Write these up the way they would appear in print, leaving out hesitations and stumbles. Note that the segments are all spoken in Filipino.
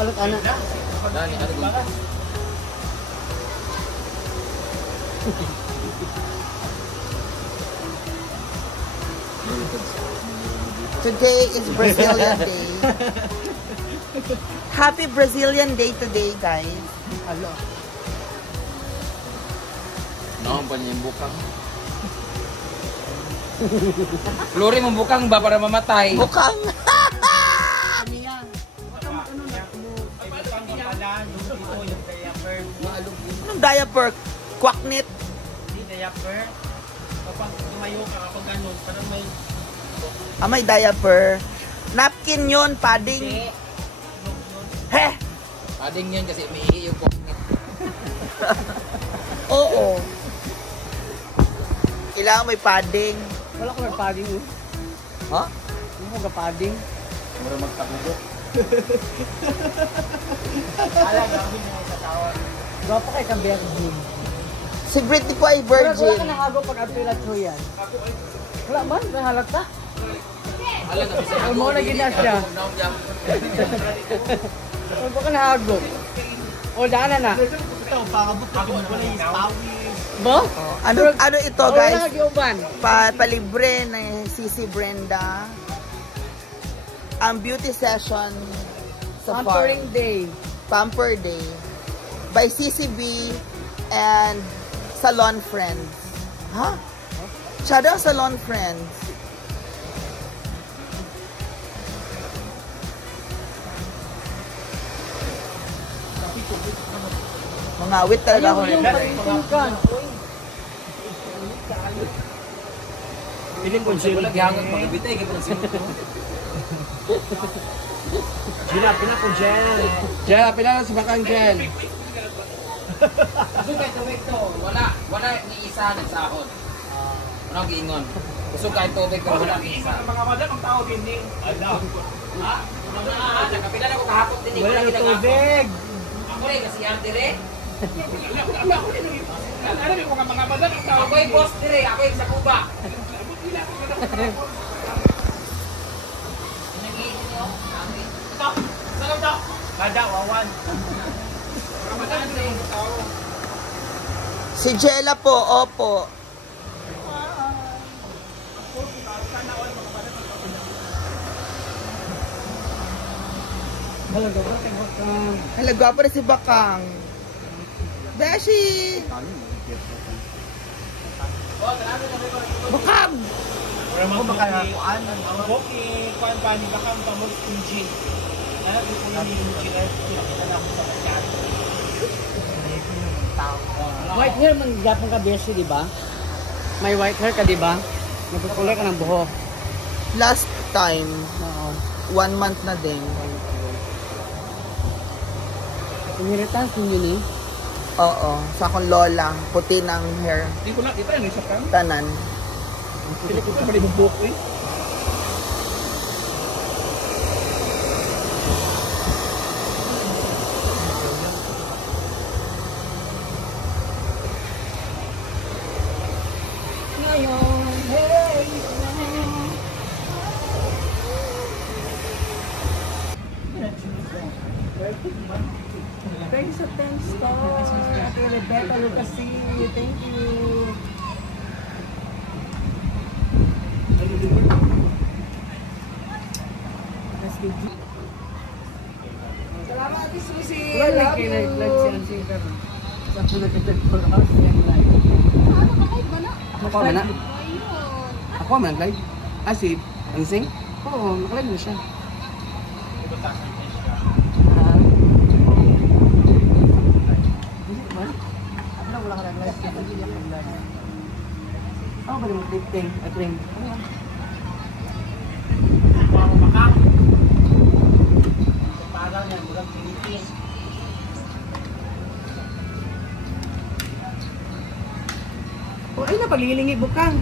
ulit anak. Dani, ano ba? Today is Brazilian Day. Happy Brazilian Day today, guys. Hello. Naon pa niya yung bukang. Lori mong bukang ba para mamatay? Bukang! Anong diaper? Kwaknit? Hindi, diaper. Kapag tumayo ka, kapag ganun, parang may... May diaper. Napkin yun, padding. Heh! Padding yan kasi may yung pocket. Oo. Kailangan may padding. Wala ko nag-padding mo. Ha? Hindi mo nag-padding. Mura magtakugo. Gapa kay kang virgin. Si Britney po ay Wala virgin. ka nahago pag apil at yan. Wala man, nahalat ka. Alam na bisa. Ang mo na gina siya. Wala ka nahago. O, daanan na. Ito, pangabot ako mo na yung pawis. Mo? Ano ito, guys? Wala ka Palibre na Sisi Brenda. Ang beauty session sa farm. Pampering day. Pamper Day by CCB and Salon Friends. Ha? Siya daw Salon Friends. Mga awit talaga ako. Piling kong sila. Wala gihangat magabitay kay Pransin. Gina, pinako Jen. Diyan, pinala si Bakang Jen. Kusog kahit tubig to. Wala ni isa nagsahod. Ano ang giingon? Kusog kahit tubig to. Wala ni isa. Mga madam, ang tao din ni. Ano? Ha? Nakapila na ko kahapon din. Wala na tubig. Ako rin, kasi yan dire. Ako din. Alam mo mga madam, ang tao. Ako yung boss dire. Ako yung sa Cuba. Kada, wawan. Si Jella po, opo. Halaga pa rin si Bakang. Beshi! Bakang! Wala mo baka kuan. Okay, kuan pa ni Bakang pamot engine. Ano ko yung engine ay kinakita ko sa kanya. White hair man gapon ka beshi, di ba? May white hair ka, di ba? Nagkukulay ka ng buhok. Last time, Oo. 1 month na din. Inheritance ninyo ni? Oo, sa akong lola, puti ng hair, Hindi ko nakita yung isa ka. tanan. Pili ko pa rin yung buhok eh. Thanks sa 10 stars. Ate Rebecca Lucasi. Thank you. Salamat, Ate Susie. Love you. Saan po nag-tag for us? Ako ka man na? Ako man nag-live? Ah, si Ansing? Oo, naka-live mo siya. Wala ka nag-live. Ako ba naman ting at ring? Mga Bakang. Parang yan, bulang Philippines. O ay na, paglilingi bukang.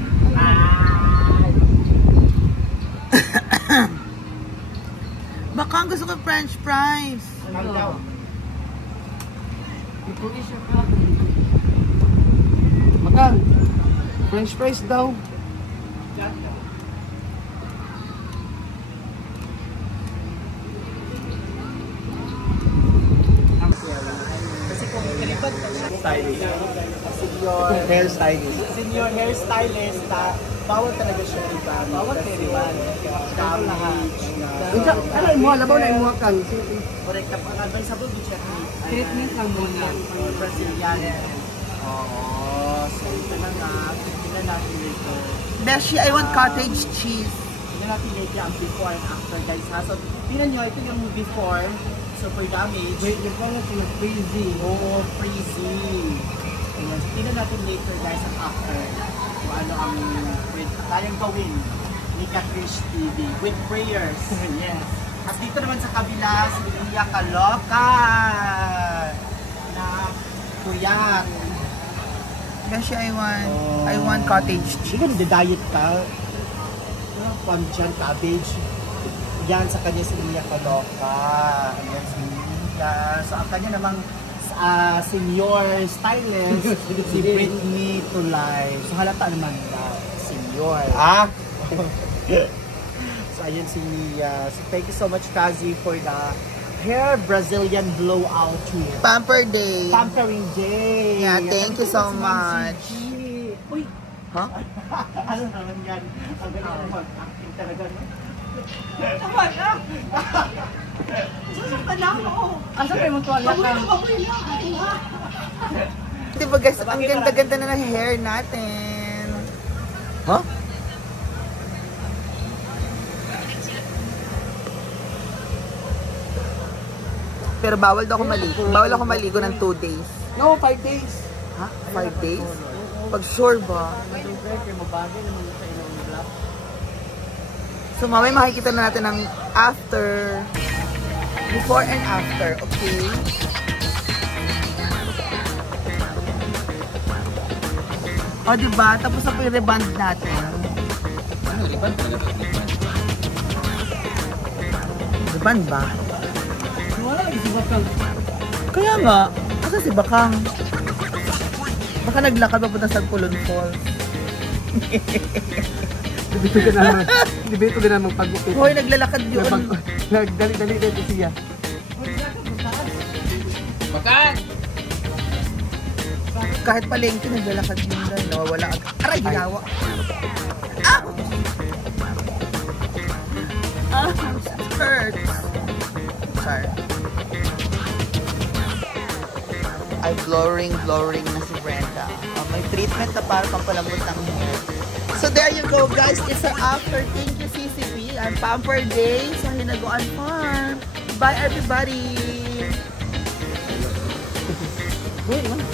Bakang gusto ko French fries. Ano daw? Ipuli siya ka. Bakang, French fries daw. stylist. Senior Hairstylist. hairstylist na bawal talaga siya iba. Bawal everyone. Damage. Ano mo, labaw na imo kang Correct. Ang advisable with technique. treatment lang muna. Brazilian. Oo. So ito na nga. Tingnan natin ito. Beshi, I want cottage cheese. Tingnan natin ito ang before and after guys ha. So tingnan nyo, ito yung before. Super damage. Wait, yung pala ito crazy. Oo, freezy. Ayan. So, tingnan natin later guys ang after. Kung ano ang kayang gawin ni Katrish TV with prayers. Yes. At dito naman sa kabila, si Lia Kaloka na kuyat. Beshi, I want cottage cheese. Sige, nagda-diet ka. Kung dyan, cabbage. Yan sa kanya si Lia Kaloka. Ayan si Lia. So ang kanya namang senior stylist, si Britney Tulay. So halata naman na senior. So ayan si Lia. So thank you so much Kazi for the hair Brazilian blowout tour. Pamper Day. Pampering day. Yeah, thank you so much. Uy, Huh? ano naman yan? Ang galing mag-acting talaga, no? Asa kayo mong tuwalya ka? Diba guys, ang ganda-ganda na ng hair natin. Huh? Pero bawal daw ako maligo. Bawal ako maligo ng 2 days. No, 5 days. Ha? 5 days? Pag sure ba? Kaya mabagay naman sa ilang black. So mamaya makikita na natin ang after. Before and after, okay? O diba? Tapos na po yung reband natin. Ano, liban talaga ito, liban. Reband ba? Wala lagi si Bakang. Kaya nga, asa si Bakang? Baka naglakad papunta sa Pulon Falls. Dibito ka naman. Dibito ka naman pag-upit. Hoy, naglalakad yun. Dali din siya. Bakat! Kahit palengke, naglalakad yun dahil nawawala ka. Aray, ginawa. Ah! Ah, hurts. Sorry. Ay, glowing na si Brenda. May treatment na para pampalambot ng hair. So there you go guys, it's our after. Thank you CCP and Pamper Day sa Hinaguan Farm. Bye everybody! Wait, man.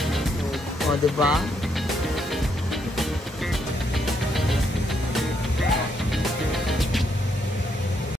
O, diba?